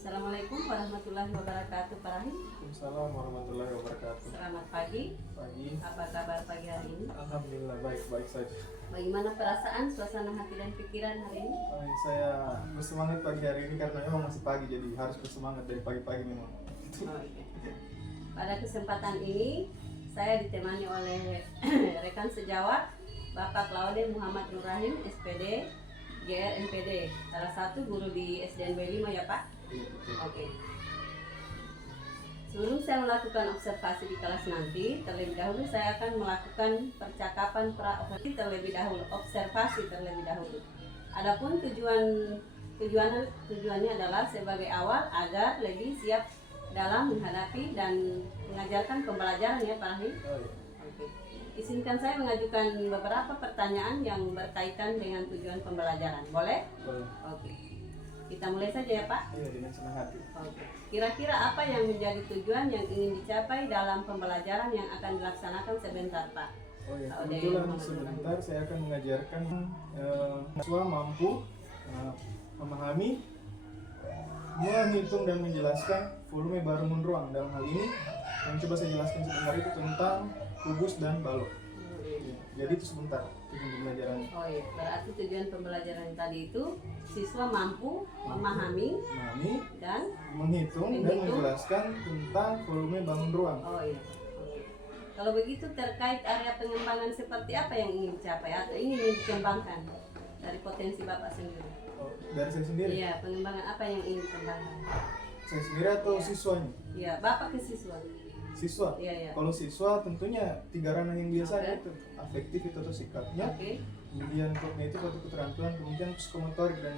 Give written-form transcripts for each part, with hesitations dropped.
Assalamualaikum warahmatullahi wabarakatuh, Pak Rahim. Waalaikumsalam warahmatullahi wabarakatuh. Selamat pagi. Pagi. Apa kabar pagi hari ini? Alhamdulillah baik-baik saja. Bagaimana perasaan, suasana hati dan pikiran hari ini? Saya bersemangat pagi hari ini karena memang masih pagi, jadi harus bersemangat dari pagi-pagi memang. Oke. Pada kesempatan ini saya ditemani oleh rekan sejawat Bapak Claude Muhammad Nur Rahim, SPD, GR MPD, salah satu guru di SDNB 5 ya Pak? Iya, betul. Oke. Sebelum saya melakukan observasi di kelas nanti, terlebih dahulu saya akan melakukan percakapan pra-observasi terlebih dahulu, observasi terlebih dahulu. Adapun tujuannya adalah sebagai awal agar lebih siap dalam menghadapi dan mengajarkan pembelajaran ya Pak Rahim. Oh, iya. Oke. Izinkan saya mengajukan beberapa pertanyaan yang berkaitan dengan tujuan pembelajaran. Boleh? Boleh. Oke. Kita mulai saja ya Pak. Iya, dengan senang hati. Oke. Kira-kira apa yang menjadi tujuan yang ingin dicapai dalam pembelajaran yang akan dilaksanakan sebentar Pak? Oh iya, Claude kebetulan Muhammad Nur sebentar saya akan mengajarkan siswa mampu memahami, menghitung dan menjelaskan volume bangun ruang. Dalam hal ini yang coba saya jelaskan sebentar itu tentang kubus dan balok. Jadi itu sebentar tujuan pembelajaran. Oh iya, berarti tujuan pembelajaran tadi itu siswa mampu memahami dan menghitung dan menjelaskan tentang volume bangun ruang. oh iya. Oke. Kalau begitu terkait area pengembangan seperti apa yang ingin dicapai atau ingin dikembangkan dari potensi Bapak sendiri? Oh, dari saya sendiri? Iya, pengembangan apa yang ingin dikembangkan? Saya sendiri atau Iya. siswanya? Iya, Bapak ke siswa. Siswa? Iya, iya. Kalau siswa tentunya 3 ranah yang biasa Oke. itu afektif itu atau sikapnya, Oke. kemudian kognitif atau keterampilan, kemudian psikomotorik dan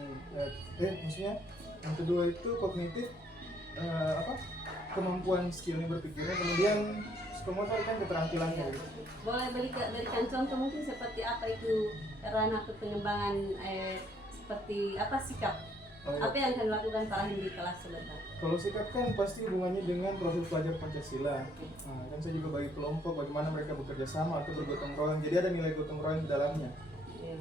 maksudnya yang kedua itu kognitif kemampuan skillnya berpikirnya, kemudian psikomotorik kan keterampilannya. Iya. Boleh berikan contoh mungkin seperti apa itu ranah pengembangan seperti apa sikap? Oh, iya. Apa yang akan dilakukan Pak Rahim di kelas sebentar? Kalau sikap kan pasti hubungannya dengan profil pelajar Pancasila. Nah, kan saya juga bagi kelompok bagaimana mereka bekerja sama atau bergotong royong. Jadi ada nilai gotong royong di dalamnya. Iya.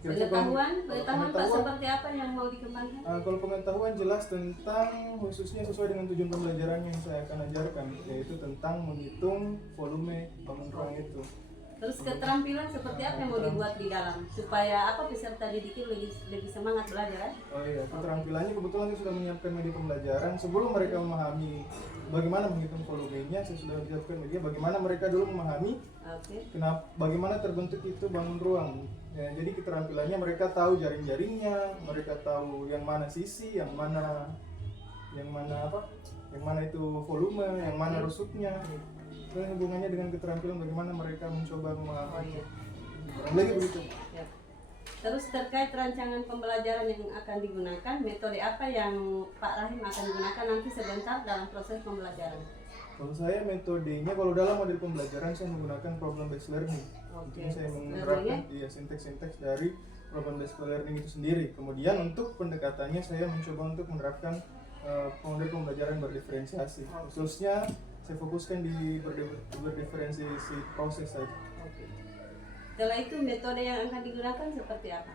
Kira-kira Pengetahuan pengetahuan- Pak seperti apa yang mau dikembangkan? Kalau pengetahuan jelas tentang khususnya sesuai dengan tujuan pembelajaran yang saya akan ajarkan, yaitu tentang menghitung volume bangun ruang itu. Terus keterampilan seperti apa yang mau dibuat di dalam supaya apa peserta didik lebih semangat belajar? Oh iya, keterampilannya kebetulan saya sudah menyiapkan media pembelajaran. Sebelum mereka memahami bagaimana menghitung volumenya, saya sudah menyiapkan media bagaimana mereka dulu memahami Oke. bagaimana terbentuk itu bangun ruang. Ya, jadi keterampilannya mereka tahu jaring-jaringnya, mereka tahu yang mana sisi, yang mana itu volume, yang mana rusuknya. Dan hubungannya dengan keterampilan bagaimana mereka mencoba memahami. Oh iya. Kurang lebih begitu. Ya. Terus terkait rancangan pembelajaran yang akan digunakan, metode apa yang Pak Rahim akan gunakan nanti sebentar dalam proses pembelajaran? Kalau saya metodenya, kalau dalam model pembelajaran saya menggunakan problem based learning. Oke. Intinya saya menerapkan sinteks-sinteks dari problem based learning itu sendiri. Kemudian untuk pendekatannya saya mencoba untuk menerapkan model pembelajaran berdiferensiasi. Khususnya saya fokuskan di berdiferensiasi proses saja. Oke. Setelah itu metode yang akan digunakan seperti apa?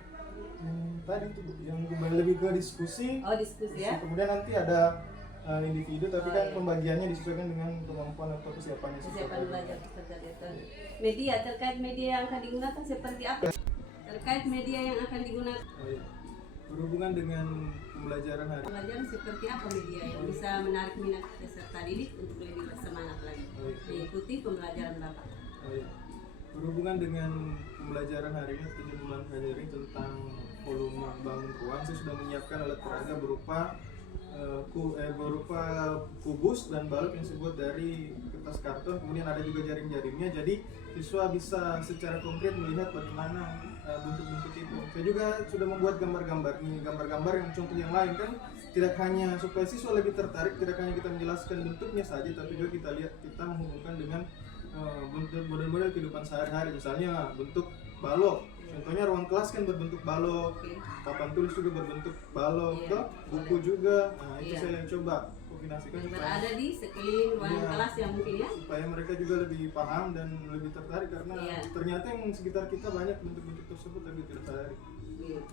Tadi itu Bu, yang kembali lebih ke diskusi. Oh, diskusi ya. Kemudian nanti ada individu, tapi Oh, kan iya. pembagiannya disesuaikan dengan kemampuan atau kesiapannya. Persiapan belajar peserta itu. Media, terkait media yang akan digunakan seperti apa? Terkait media yang akan digunakan Oh, iya. Berhubungan dengan pembelajaran hari. pembelajaran seperti apa media yang bisa menarik minat peserta didik untuk lebih bersemangat lagi Oh, iya. mengikuti pembelajaran Bapak. Oh, iya. Berhubungan dengan pembelajaran hari ini, tujuan pembelajaran hari ini tentang volume bangun ruang, saya sudah menyiapkan alat peraga berupa kubus dan balok yang terbuat dari kertas karton, kemudian ada juga jaring-jaringnya, jadi siswa bisa secara konkret melihat bagaimana bentuk-bentuk itu. Saya juga sudah membuat gambar-gambar yang contoh yang lain, kan tidak hanya supaya siswa lebih tertarik, tidak hanya kita menjelaskan bentuknya saja, tapi juga kita menghubungkan dengan bentuk model-model kehidupan sehari-hari. Misalnya bentuk balok, contohnya ruang kelas kan berbentuk balok, papan tulis juga berbentuk balok, Iya. toh, buku juga. Nah, itu Iya. saya coba kombinasikan Yang supaya berada di sekeliling ruang Iya. kelas yang mungkin ya. supaya mereka juga lebih paham dan lebih tertarik karena Iya. ternyata yang sekitar kita banyak bentuk-bentuk tersebut tapi tidak sadari.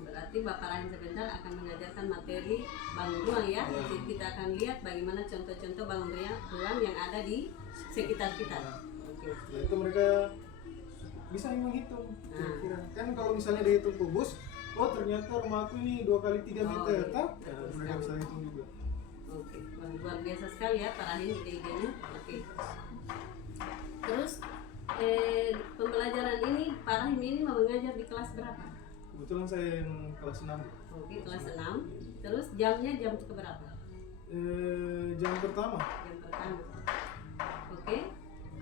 Berarti Bapak Rahim sebentar akan mengajarkan materi bangun ruang ya. Jadi kita akan lihat bagaimana contoh-contoh bangun ruang yang ada di sekitar kita. Oke. Setelah itu mereka bisa menghitung kira-kira. Kan kalau misalnya dia hitung kubus, oh ternyata rumahku ini 2 kali 3 meter, mereka bisa hitung juga. Oke, luar biasa sekali ya Pak Rahim ide-idenya. Oke. Terus pembelajaran ini Pak Rahim ini mau mengajar di kelas berapa? Kebetulan saya yang kelas 6. Oke, kelas 6. Terus jamnya jam keberapa? Jam pertama. Jam pertama. Oke.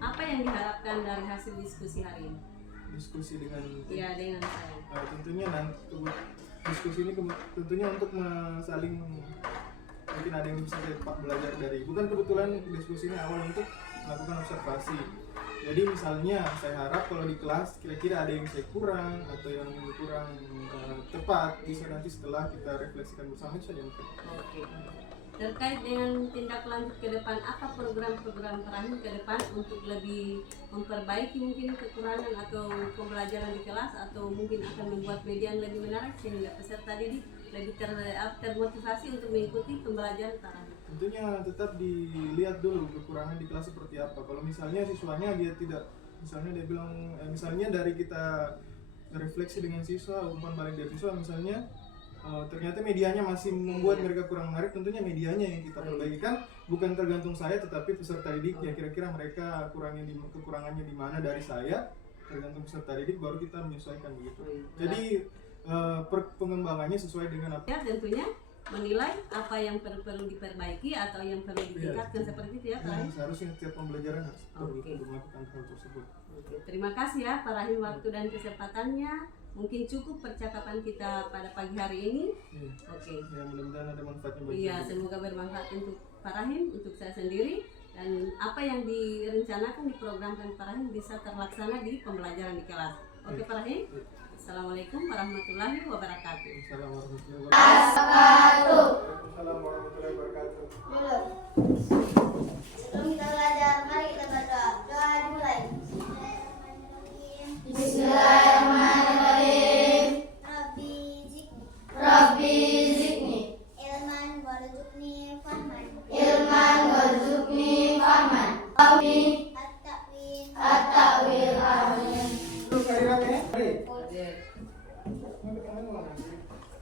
Apa yang diharapkan dari hasil diskusi hari ini? Diskusi dengan Dengan saya. tentunya nanti diskusi ini tentunya untuk saling mungkin ada yang bisa saya belajar dari, bukan kebetulan diskusi ini awal untuk melakukan observasi. Jadi misalnya saya harap kalau di kelas kira-kira ada yang saya kurang atau yang kurang tepat, bisa nanti setelah kita refleksikan bersama saja. Oke. Terkait dengan tindak lanjut ke depan, apa program-program Rahim ke depan untuk lebih memperbaiki mungkin kekurangan atau pembelajaran di kelas, atau mungkin akan membuat media yang lebih menarik sehingga peserta didik lebih termotivasi untuk mengikuti pembelajaran Rahim? Tentunya tetap dilihat dulu kekurangan di kelas seperti apa. Kalau misalnya siswanya dia tidak, misalnya dia bilang misalnya dari kita refleksi dengan siswa, umpan balik dari siswa misalnya, ternyata medianya masih membuat mereka kurang menarik, tentunya medianya yang kita perbaiki. Kan bukan tergantung saya tetapi peserta didiknya, kira-kira mereka kekurangannya di mana dari saya, tergantung peserta didik baru kita menyesuaikan begitu. Jadi pengembangannya sesuai dengan apa ya, tentunya menilai apa yang perlu diperbaiki atau yang perlu ditingkatkan, seperti itu ya Pak Rahim. Seharusnya setiap pembelajaran harus melakukan hal tersebut. Oke, terima kasih ya Pak Rahim waktu dan kesempatannya. Mungkin cukup percakapan kita pada pagi hari ini. Oke. Ya, mudah-mudahan ada manfaatnya bagi Iya, semoga bermanfaat untuk Pak Rahim, untuk saya sendiri, dan apa yang direncanakan di program Pak Rahim bisa terlaksana di pembelajaran di kelas. Oke Pak Rahim. Assalamualaikum warahmatullahi wabarakatuh. Assalamualaikum warahmatullahi wabarakatuh. Sebelum kita belajar, mari kita berdoa. Doa dimulai. Bismillahirrahmanirrahim. Rabbi zidni ilman warzuqni fahman. At-ta'wil. Amin. Terus kehadirannya, mari.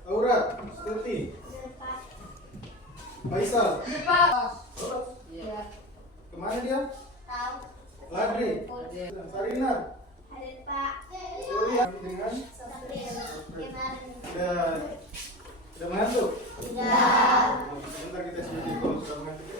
Aura, Stuti, Faisal. Kemana dia? Tahu. Ladri, Sarina, Hadir Pak. Surya dengan sudah mengantuk? Tidak. Sebentar kita sedikit kalau sudah mengantuk.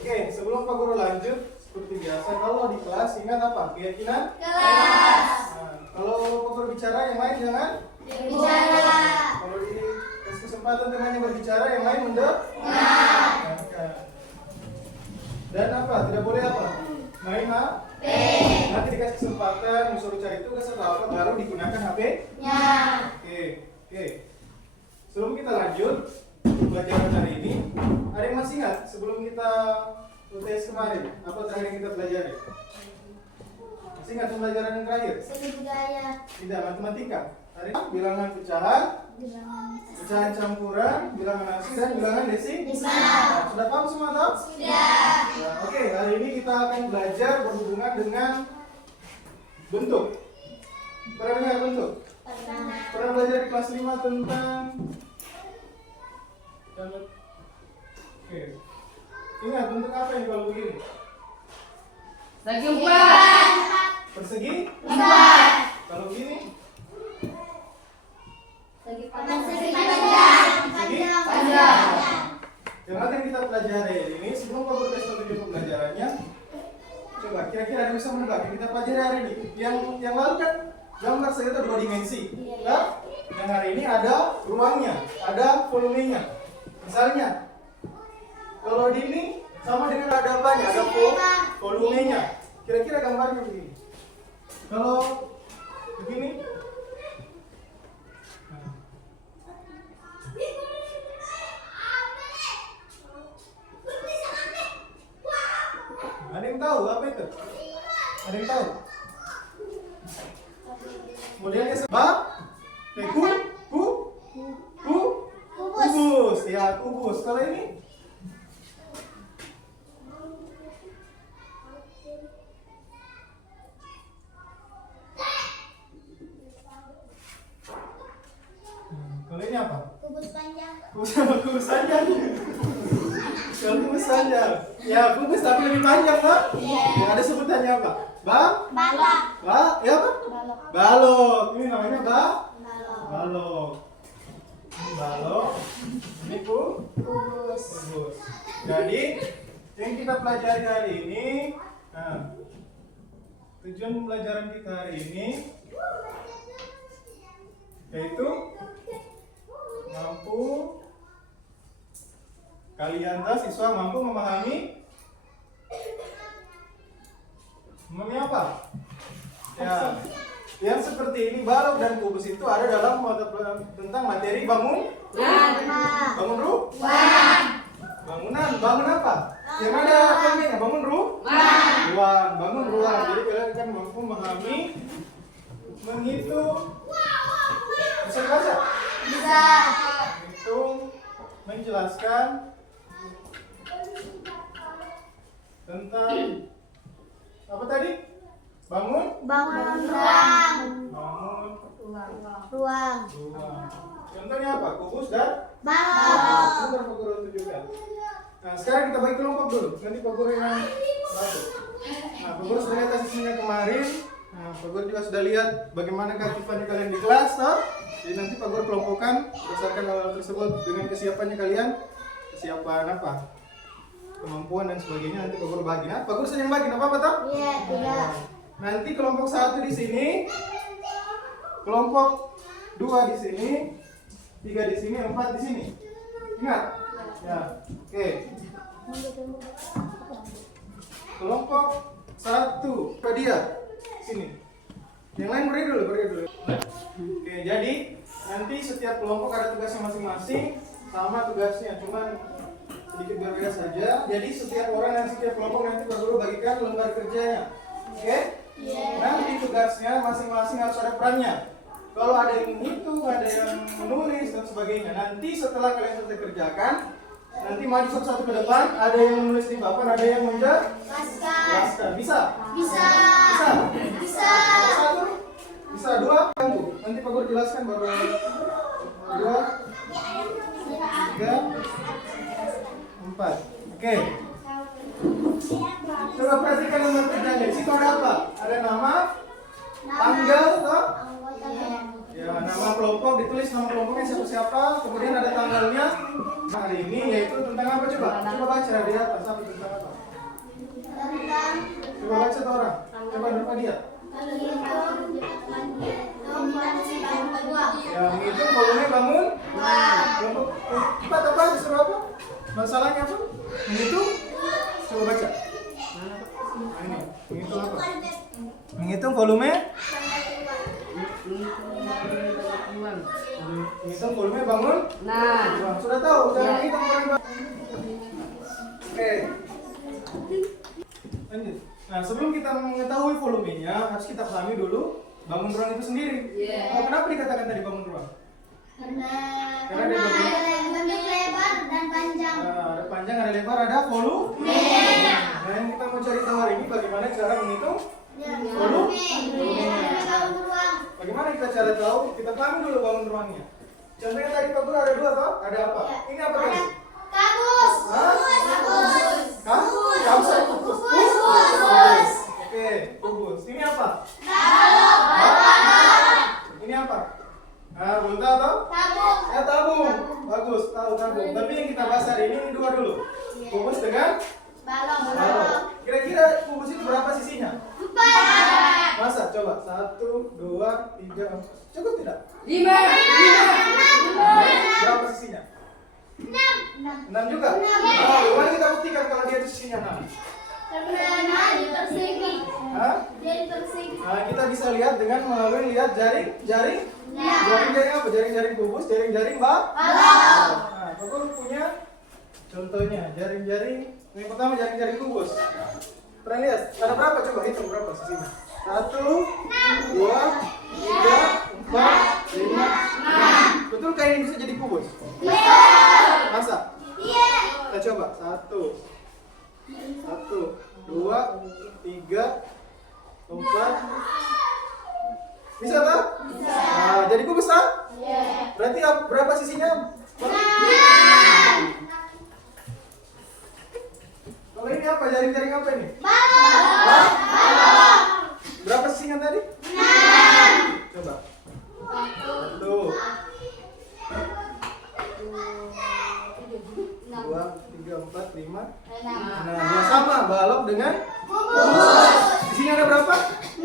Oke, sebelum Pak Guru lanjut, seperti biasa kalau di kelas ingat apa? Keyakinan? Kelas. Nah, kalau Pak Guru bicara, yang lain jangan? Bicara. Kalau dikasih kesempatan temannya berbicara, yang lain mendengarkan. Dan apa? Tidak boleh apa? Main HP. Nanti dikasih kesempatan, disuruh cari tugas atau apa, baru digunakan HP-nya. Oke. Sebelum kita lanjut pelajaran hari ini, ada yang masih ingat sebelum kita UTS kemarin, apa terakhir yang kita pelajari? Masih ingat pembelajaran yang terakhir? Seni budaya. Tidak, matematika. Hari ini bilangan pecahan, pecahan campuran, bilangan asing, dan bilangan desimal. Nah, sudah paham semua toh? Sudah. Nah, oke, hari ini kita akan belajar berhubungan dengan bentuk. Pernah dengar bentuk? Pernah belajar di kelas 5 tentang Oke. Ingat bentuk apa yang kalau begini? Segi 4. Persegi? 4. Kalau begini? Segi panjang. Yang nanti kita pelajari ini sebelum Pak Guru kasih tunjuk pembelajarannya, coba kira-kira ada yang bisa menebak yang kita pelajari hari ini. Yang lalu kan gambar saya itu 2 dimensi. Nah, yang hari ini ada ruangnya, ada volumenya. Misalnya, kalau di ini sama dengan ada apanya? Ada volumenya. Kira-kira gambarnya begini. Kalau begini, ada yang tahu apa itu? Ada yang tahu? Modelnya sebab, ku, kubus. Kalau ini? Kalau ini apa? Kubus panjang. Kubus panjang. Kalau kubus panjang. Ya, kubus tapi lebih panjang, Pak. Ya, ada sebutannya apa? Balok. Ya apa? Balok. Balok. Ini namanya Balok. balok. Ini balok. Ini Kubus. kubus. Jadi, yang kita pelajari hari ini, tujuan pembelajaran kita hari ini yaitu kalian siswa mampu memahami apa? Ya, yang seperti ini balok dan kubus itu ada dalam tentang materi bangun bangunan, bangun apa? Yang ada kalian bangun ruang, bangun ruang. Jadi kalian kan mampu memahami, menghitung, bisa baca? Bisa. Menghitung, menjelaskan tentang apa tadi? Bangun Ruang. ruang. Contohnya apa? Kubus dan Balok. sebentar Pak Guru tunjukkan. Nah, sekarang kita bagi kelompok dulu. Nanti Pak Guru yang baru. Nah, Pak Guru sudah lihat hasilnya kemarin. Nah, Pak Guru juga sudah lihat bagaimana keaktifannya kalian di kelas, toh? Jadi nanti Pak Guru kelompokkan berdasarkan hal tersebut dengan kesiapannya kalian. Kesiapan apa? Kemampuan dan sebagainya nanti Pak Guru bagi. Nah, Pak Guru sering bagi, apa toh? Iya, tidak. Nanti kelompok 1 di sini, kelompok 2 di sini, 3 di sini, 4 di sini. Ingat? Ya. Oke. Kelompok 1 dia sini. Yang lain berdiri dulu. Oke, jadi nanti setiap kelompok ada tugasnya masing-masing, sama tugasnya, cuman sedikit berbeda saja. Jadi setiap orang dan setiap kelompok nanti baru bagikan lembar kerjanya. Oke? Nanti tugasnya masing-masing harus ada perannya. Kalau ada yang menghitung, ada yang menulis dan sebagainya. Nanti setelah kalian selesai kerjakan, nanti maju satu-satu ke depan. Ada yang menulis di papan, ada yang menjelaskan. Bisa? Bisa. Satu? Bisa? 2? Tunggu. Nanti Pak Guru jelaskan baru 2, 3, 4. Oke. Coba perhatikan lembar kerjanya. Di situ ada apa? Ada nama, tanggal, toh? Ya, nama kelompok ditulis, nama kelompoknya siapa-siapa. Kemudian ada tanggalnya. Hari ini yaitu tentang apa coba? Coba baca di atas apa tentang apa? Coba baca tuh orang. Coba berapa dia? Ya, menghitung volume bangun. Kelompok 4 apa? Disuruh apa? Masalahnya apa? Menghitung. Coba baca. Nah, ini menghitung apa? Menghitung volume. Menghitung volume bangun. Nah, sudah tahu cara menghitung volume bangun. Oke. Lanjut. Nah, sebelum kita mengetahui volumenya, harus kita pahami dulu bangun ruang itu sendiri. Oh, kenapa dikatakan tadi bangun ruang? Karena Karena ada yang bentuk lebar dan panjang. Ada panjang, ada lebar, ada volume. Nah, yang kita mau cari tahu hari ini bagaimana cara menghitung volume. Bagaimana kita cara tahu? Kita pahami dulu bangun ruangnya. Contohnya tadi Pak Guru ada 2 toh? Ada apa? Ini apa tadi? Kabus. Kubus. Oke, kubus. Ini apa? Ini apa? Nah, belum tahu toh? Tabung. Bagus, tahu tabung. Tapi yang kita bahas hari ini 2 dulu. Kubus dengan balok. Kira-kira kubus itu berapa sisinya? 4. Masa? Coba. 1, 2, 3, 4. Cukup tidak? 5. Berapa sisinya? 6 juga? Enam. Gimana kita buktikan kalau dia itu sisinya 6? Karena dipersegi. Hah? Dia dipersegi. Nah, kita bisa lihat dengan melalui lihat jaring apa? Jaring-jaring kubus, jaring-jaring balok. Nah, Pak Guru punya contohnya jaring-jaring. Yang pertama jaring-jaring kubus. Pernah lihat? Ada berapa? Coba hitung berapa sisinya. 1, 2, 3, 4, 5, 6. Betulkah ini bisa jadi kubus? Bisa. Masa? Iya. Kita coba. 1, 2, 3, 4. Bisa tak? Bisa. Nah, jadi kubus tak? Iya. Berarti berapa sisinya? Kalau ini apa? Jaring-jaring apa ini? Balok. Berapa sisinya tadi? 6. Coba. 1, 2, 3, 4, 5. Nah, ya sama balok dengan kubus. Di sini ada berapa? 6.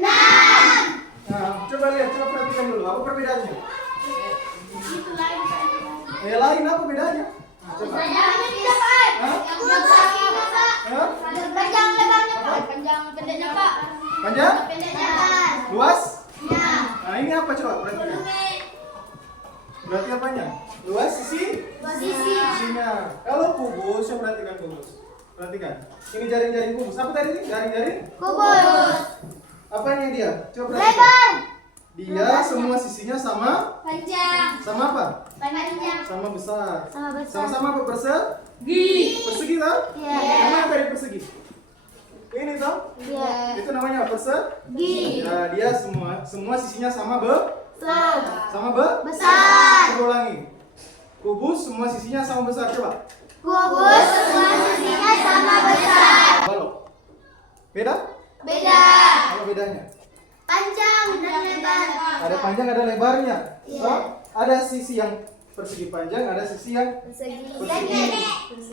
Nah, coba lihat, coba perhatikan dulu. Apa perbedaannya? Lain apa bedanya? Nah, coba. Hah? Hah? Panjang lebarnya, Pak. Panjang pendeknya, Pak. Panjang? Pendeknya, Pak. Luas? Ya. Nah, ini apa coba perhatikan? Berarti apanya? Luas sisinya. Kalau kubus, coba perhatikan kubus. Perhatikan. Ini jaring-jaring kubus. Apa tadi ini? Jaring-jaring? Kubus. Apanya dia? Coba perhatikan. Lebar. Dia semua sisinya sama? Panjang. Sama apa? Panjang. Sama besar. Sama besar. Sama-sama apa? Persegi tak? Iya. Yang mana tadi persegi? Ini toh? Iya. Itu namanya apa? Persegi. Ya, dia semua sisinya sama Besar. besar. Coba ulangi. Kubus semua sisinya sama besar. Coba. Kubus semua sisinya sama besar. Balok. Beda? Beda. Apa bedanya? Panjang dan lebar. Ada panjang, ada lebarnya. Iya. Toh? Ada sisi yang persegi panjang, ada sisi yang Persegi.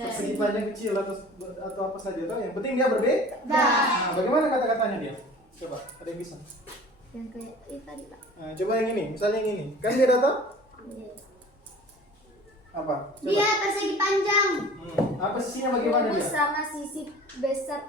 persegi panjang kecil atau apa saja toh. Yang penting dia berbeda. Dah. Nah, bagaimana kata-katanya dia? Coba, ada yang bisa. Yang kayak itu tadi, Pak. Nah, coba yang ini, misalnya yang ini. Kan beda toh? Apa? Coba. Dia persegi panjang. Apa sisinya bagaimana dia? Sama sisi besar.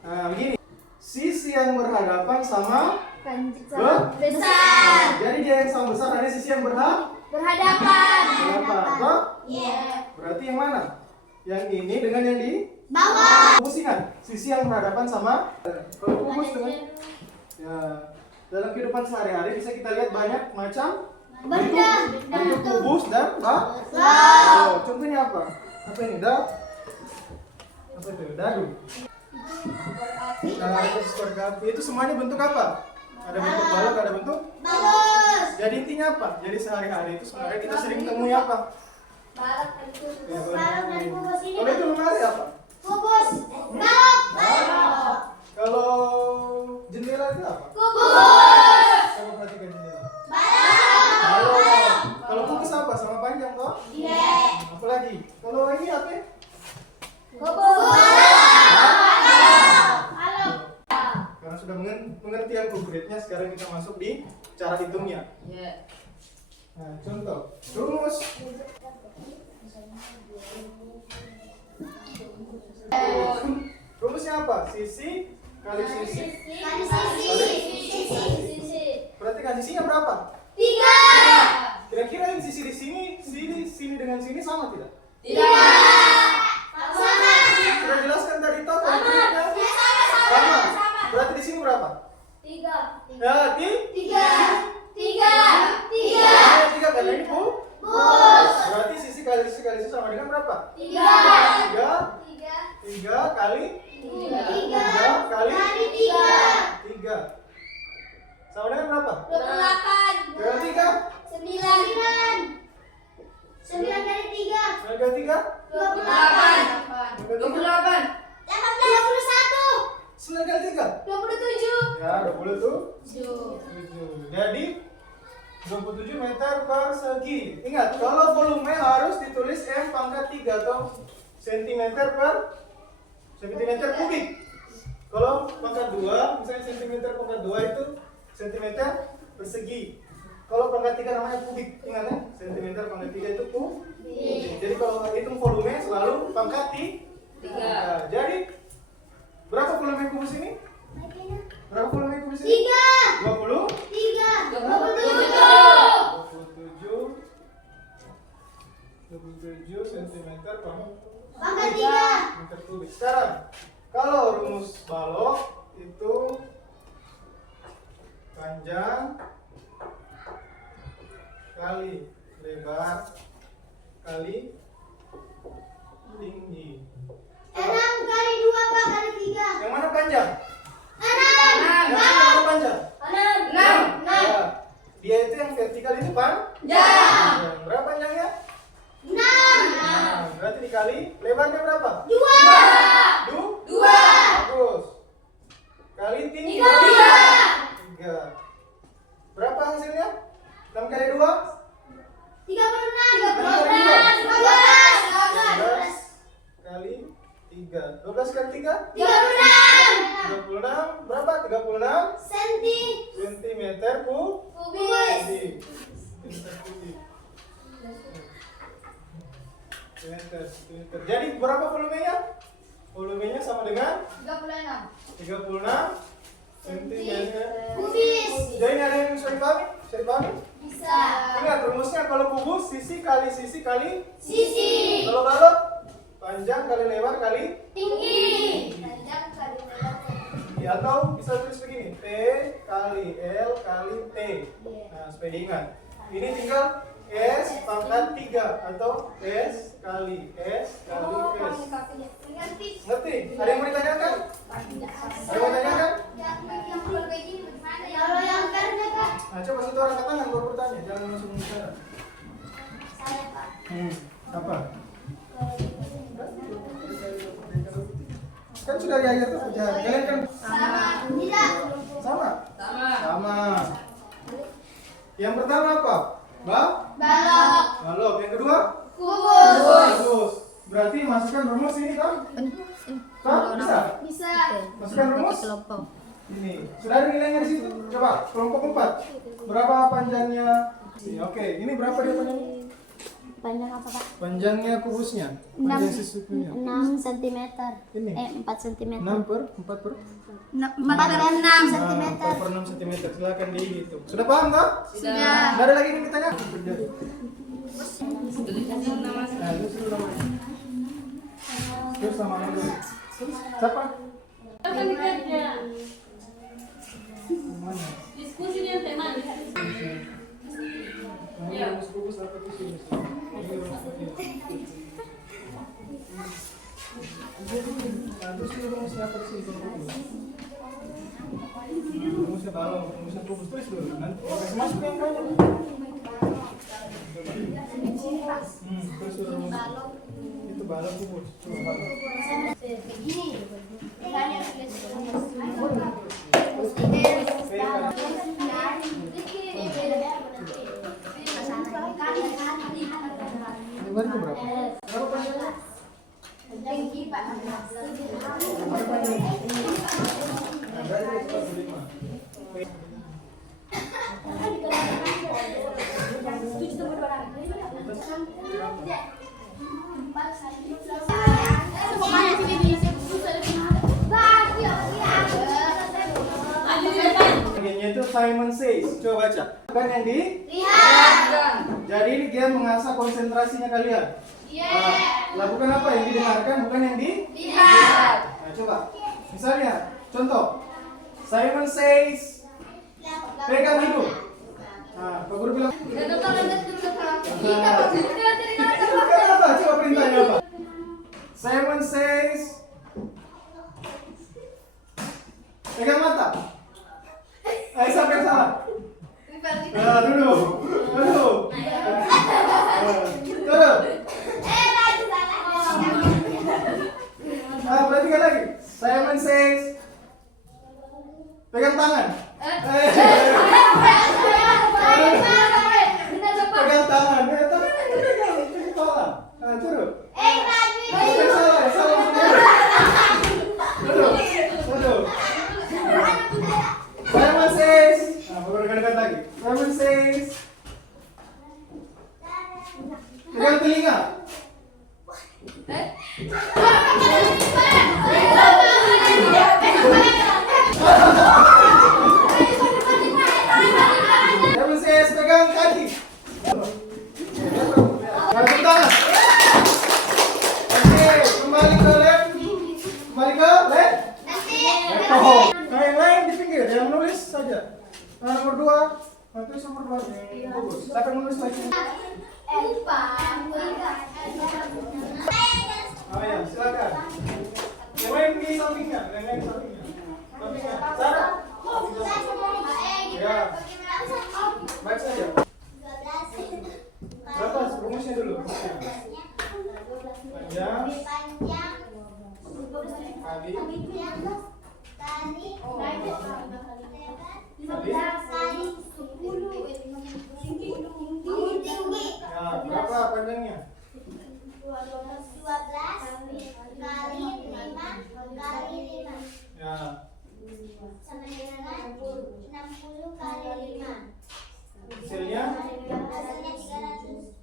Nah, begini. Sisi yang berhadapan sama Besar. Nah, jadi dia yang sama besar, ada sisi yang Berhadapan. berapa? Toh? Iya. Berarti yang mana? Yang ini dengan yang di Bawah. kubus ingat, sisi yang berhadapan sama kalau kubus dengan ya dalam kehidupan sehari-hari bisa kita lihat banyak macam bentuk kubus dan oh, contohnya apa? Apa ini? Apa itu? Dadu. Nah, itu seperti api. Itu semuanya bentuk apa? Ada bentuk balok, ada bentuk. Jadi intinya apa? Jadi sehari-hari itu sebenarnya kita sering temui apa? Balok dan kubus. Ya, Balok dan kubus ini. kalau itu lemari apa? Kubus. Balok. Kalau jendela itu apa? Kubus. Coba perhatikan jendela. Balok. Balok. Kalau kubus apa? Sama panjang toh? Iya. Apa lagi? Kalau ini apa? Kubus. Karena sudah mengerti yang konkretnya, sekarang kita masuk di cara hitungnya. Nah, contoh rumus. Rumusnya apa? Sisi kali sisi. Perhatikan sisinya berapa? 3. Kira-kira yang sisi di sini dengan sini sama tidak? Sama. Sudah jelaskan tadi toh konkretnya? Sama. Berarti di sini berapa? 3. Ya, di 3 karena ini Bus. berarti sisi kali sisi sama dengan berapa? 3 kali 3 kali 3 sama dengan berapa? 28. Kali 3 9 kali 3. 9 kali 3 28. 21 9 kali 3 27. ya 27. Jadi 27 meter persegi. Ingat, kalau volume harus ditulis M pangkat 3 atau sentimeter kubik. Kalau pangkat 2, misalnya sentimeter pangkat 2 itu sentimeter persegi. Kalau pangkat 3 namanya kubik. Ingat ya, sentimeter pangkat 3 itu kubik. Jadi kalau hitung volume selalu pangkat 3. Jadi berapa volume kubus ini? Berapa volume kubus ini? 20 27 cm Pangkat 3. meter kubik. Sekarang kalau rumus balok itu panjang kali lebar kali tinggi. 6 kali 2 Pak kali 3. Yang mana panjang? 6. Yang mana panjang? 6. Ya. Dia itu yang vertikal itu Ya. berapa panjangnya? 6. Berarti dikali lebarnya berapa? 2. 2. Bagus. Kali tinggi 3. Berapa hasilnya? 6 kali 2? 36. 12 kali 3. 12 kali 3? 36. Berapa? 36 centimeter kubik. Centimeter. Jadi berapa volumenya? Volumenya sama dengan 36 centimeter. Jadi ini ada yang bisa dipahami? Bisa dipahami? Ingat rumusnya, kalau kubus sisi kali sisi kali kalau balok panjang kali lebar kali ya, atau bisa tulis begini, T kali L kali T. Nah, supaya diingat. Ini tinggal S pangkat 3 atau S kali S kali S. Ngerti? Ada yang mau ditanyakan? Ada yang mau ditanyakan? Kalau yang karena Kak, Nah, coba satu orang angkat tangan baru bertanya, jangan langsung bicara. saya Pak. Apa? Kan sudah diajar tuh, kalian kan Tidak. sama? Sama. Yang pertama apa? Balok. Balok. Yang kedua? Kubus. Kubus. Berarti masukkan rumus ini kan? Kan? Bisa? Masukkan rumus? Ini. Sudah ada nilainya di situ. Coba kelompok 4. Berapa panjangnya? Oke, ini berapa dia panjangnya? Panjang apa Pak? Panjangnya kubusnya. Panjang sisuknya. 6 cm. Ini. 4 cm. 6 per 4 per 4 cm. 4 per 6 cm. Silakan dihitung. Sudah paham tak? Sudah. Nggak ada lagi yang ditanya? Nah, itu sudah namanya. Terus sama dulu. Siapa? Mana? Diskusi yang tema. Nah, rumus kubus apa tuh sih? Terus itu rumusnya apa sih? Rumusnya balok, rumusnya kubus terus dulu. Nanti kasih masuk yang banyak. Terus itu rumus itu balok kubus. Coba balok. Lebar itu berapa? Berapa panjangnya? Berapa panjangnya? Nah, berarti 45. Bagiannya itu Simon Says. Coba baca. Bukan yang di? Jadi ini dia mengasah konsentrasinya kalian. Lakukan apa yang didengarkan, bukan yang di? Nah, coba. Misalnya, contoh. Simon Says. Pegang hidung. Nah, Pak Guru bilang. Apa? Coba perintahnya apa? Simon Says. Pegang mata. Sampai salah. Duduk. Perhatikan lagi. Simon Says. Pegang tangan. Pegang tangan. Pegang kepala. Duduk. Salah. Duduk. Simon Says. Baru dekat lagi. Simon Says. Pegang telinga. Simon Says pegang kaki. Pegang tangan. Oke, kembali ke left. Nah, yang lain di pinggir, yang nulis saja. Nah, nomor 2. Tulis nomor 2. Bagus. Siapa yang nulis lagi? panjang Kali. lebar kali 10 tinggi Ya, berapa panjangnya? 12 kali 5 kali 5 Ya, sama dengan 60 kali 5 hasilnya hasilnya 300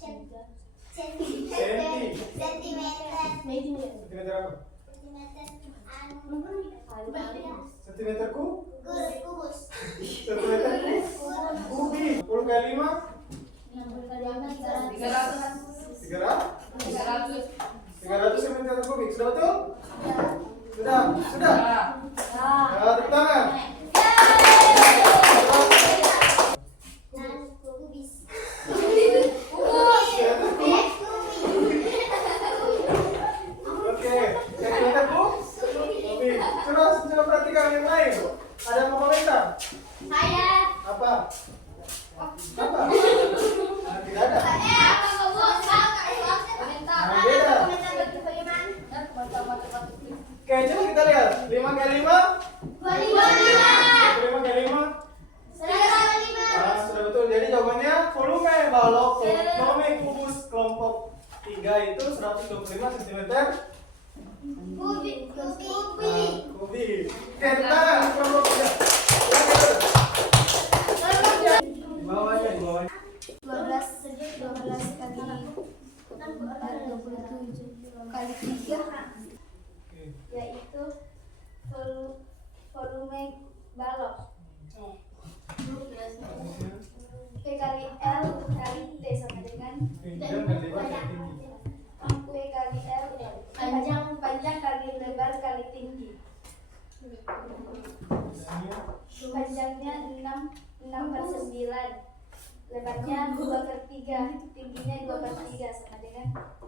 sentimeter. sentimeter Sentimeter apa? Sentimeter kubus Sentimeter kubik. 10 kali 5 300 cm kubik. Sudah betul? Sudah. Ya, tepuk tangan. kubis Oke, sentimeter kubik. Coba perhatikan yang lain. Ada yang mau komentar? saya Apa? Tidak ada. Beda. Oke, coba kita lihat. 5 kali 5 5 kali 5 sudah betul. Jadi jawabannya volume balok volume kubus kelompok 3 itu 125 cm kubik kubik. Oke, tangan kelompok 3. Di bawahnya. 12 kali 3 Oke. yaitu volume balok. P kali L kali T sama dengan Panjang dan lebar dan tinggi. P kali L panjang kali lebar kali tinggi. Panjangnya 6/9, lebarnya 2/3, tingginya 2/3 sama dengan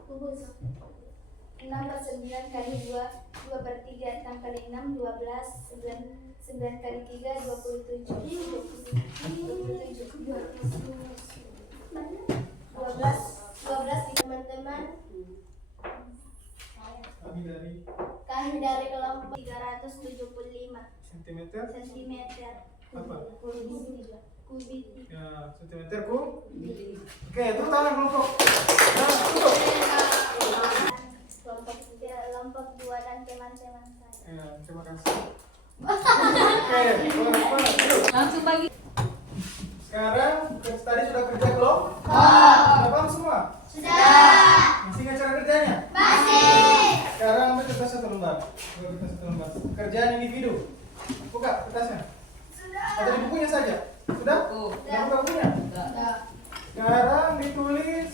6/9 kali 2/3, 6 kali 6 12, 9 kali 3 27, 12 teman-teman. Kami dari kelompok 375 cm cm apa? kubik. Ya, cm kubik. Oke, itu tangan kelompok. Nah, tutup. Kelompok 2 dan teman-teman saya. Ya, terima kasih. Oke, duduk. Langsung bagi. Sekarang tadi sudah kerja belum? Sudah paham semua? Masih ingat cara kerjanya? Sekarang ambil kertas satu lembar. Kerjaan individu. Buka kertasnya. Atau di bukunya saja. Sudah? Sudah buka bukunya? Sekarang ditulis.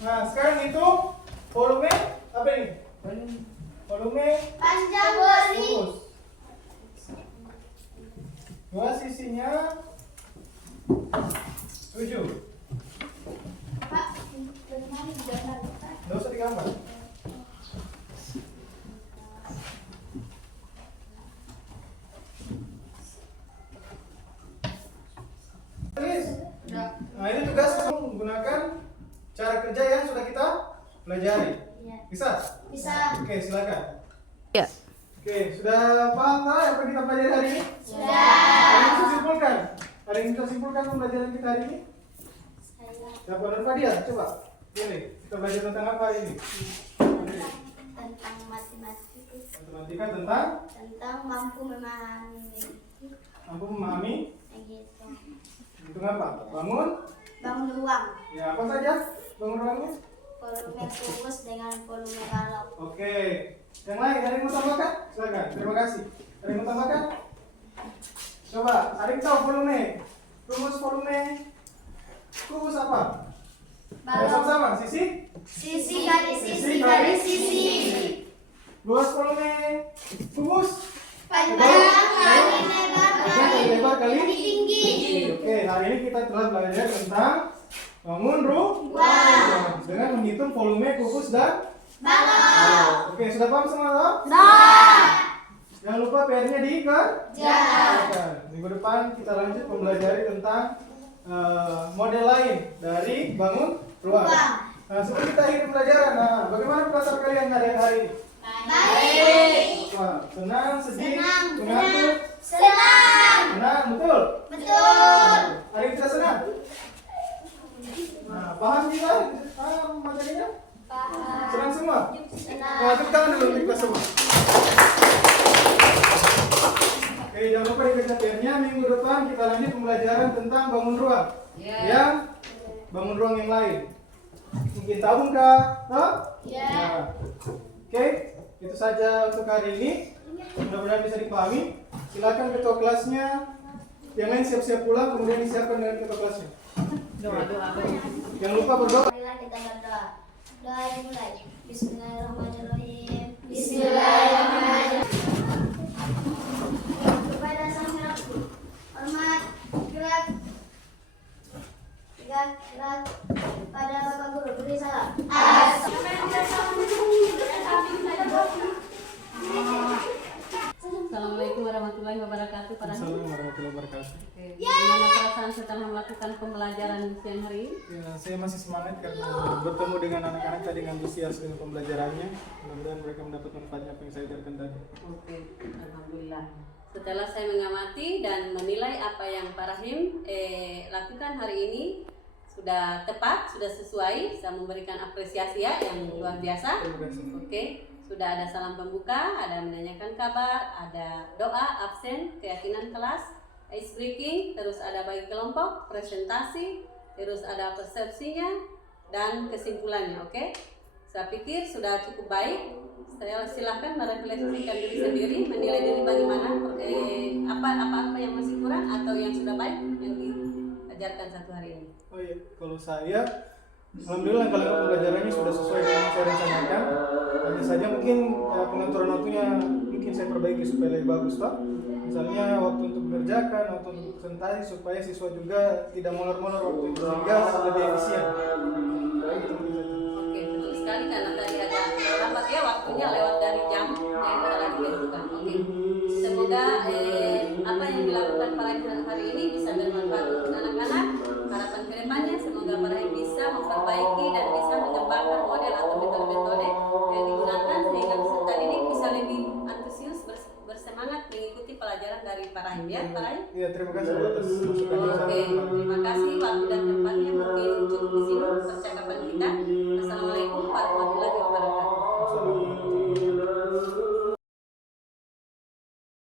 Nah, sekarang itu volume apa ini? Volume panjang kali kubus. Dua sisinya 7. Pak, bagaimana jangan Nggak usah digambar. Tulis. Nah, ini tugas menggunakan cara kerja yang sudah kita pelajari. Bisa? Oke, silakan. Ya. Oke, sudah paham lah apa yang kita pelajari hari ini? Ada yang bisa simpulkan? Ada yang bisa simpulkan pembelajaran kita hari ini? Siapa? Nurfadia, coba. Pilih. Kita belajar tentang apa hari ini? tentang matematika, Tentang mampu memahami gitu. hitung apa? Bangun? Bangun ruang, Ya, apa saja? Bangun ruangnya? volume kubus dengan volume balok. Oke. Yang lain, ada yang mau tambahkan? Silakan. Terima kasih. Ada yang mau tambahkan? Coba, ada yang tahu volume? Rumus volume kubus apa? Ayo sama-sama. Sisi? sisi kali sisi Luas volume kubus? panjang kali lebar kali kali tinggi Oke, hari ini kita telah belajar tentang bangun ruang dengan menghitung volume kubus dan balok. Oke, sudah paham semua toh? Jangan lupa PR-nya dikerjakan. Minggu depan kita lanjut mempelajari tentang model lain dari bangun ruang. Nah, sebelum kita akhiri pembelajaran, nah, bagaimana perasaan kalian hari ini? Baik. Wah, senang, sedih, Senang, mengantuk, Senang. senang, betul? Betul. Hari kita senang? Nah, paham juga? Paham materinya? Paham. Senang semua? Senang. Nah, tepuk tangan dulu untuk kita semua. Oke, jangan lupa dibaca PR-nya. Minggu depan kita lanjut pembelajaran tentang bangun ruang. Yang bangun ruang yang lain. Mungkin tahu kah? Hah? Ya. Nah, oke, itu saja untuk hari ini. Mudah-mudahan bisa dipahami. Silakan ketua kelasnya. Yang lain siap-siap pulang, kemudian disiapkan dengan ketua kelasnya. Doa. Jangan lupa berdoa. Marilah kita berdoa. Doa dimulai. Bismillahirrahmanirrahim. Bismillahirrahmanirrahim. Kepada sang Rabbi, hormat, gerak, gerak, pada Bapak Guru, beri salam. Assalamualaikum warahmatullahi wabarakatuh. Para Assalamualaikum warahmatullahi wabarakatuh. Oke, bagaimana perasaan setelah melakukan pembelajaran siang hari ini? Ya, saya masih semangat karena bertemu dengan anak-anak tadi antusias dengan pembelajarannya. Mudah-mudahan mereka mendapat manfaatnya apa yang saya ajarkan tadi. Oke, alhamdulillah. Setelah saya mengamati dan menilai apa yang Pak Rahim lakukan hari ini sudah tepat, sudah sesuai, saya memberikan apresiasi ya yang luar biasa. Terima kasih. Oke, sudah ada salam pembuka, ada menanyakan kabar, ada doa, absen, keyakinan kelas, ice breaking, terus ada bagi kelompok, presentasi, terus ada persepsinya dan kesimpulannya. Oke, saya pikir sudah cukup baik. Saya silakan merefleksikan diri sendiri, menilai diri bagaimana, apa yang masih kurang atau yang sudah baik yang diajarkan satu hari ini. Oh iya, kalau saya, alhamdulillah kalau pembelajarannya sudah sesuai dengan yang saya rencanakan. Hanya saja mungkin pengaturan waktunya mungkin saya perbaiki supaya lebih bagus, Pak. Misalnya waktu untuk mengerjakan, waktu untuk presentasi supaya siswa juga tidak molor-molor waktu itu sehingga lebih efisien. Oke, betul sekali karena tadi ada rapat ya waktunya lewat dari jam yang kita lagi tentukan. Oke, semoga apa yang dilakukan para hari ini bisa bermanfaat untuk anak-anak. Harapan kedepannya semoga para yang bisa memperbaiki dan bisa mengembangkan model atau metode-metode yang digunakan sehingga peserta didik bisa lebih antusias bersemangat mengikuti pelajaran dari para ya, para. Iya, terima kasih atas masukannya. Oke, terima kasih waktu dan tempatnya mungkin cukup di sini percakapan kita. Assalamualaikum warahmatullahi wabarakatuh. Assalamualaikum.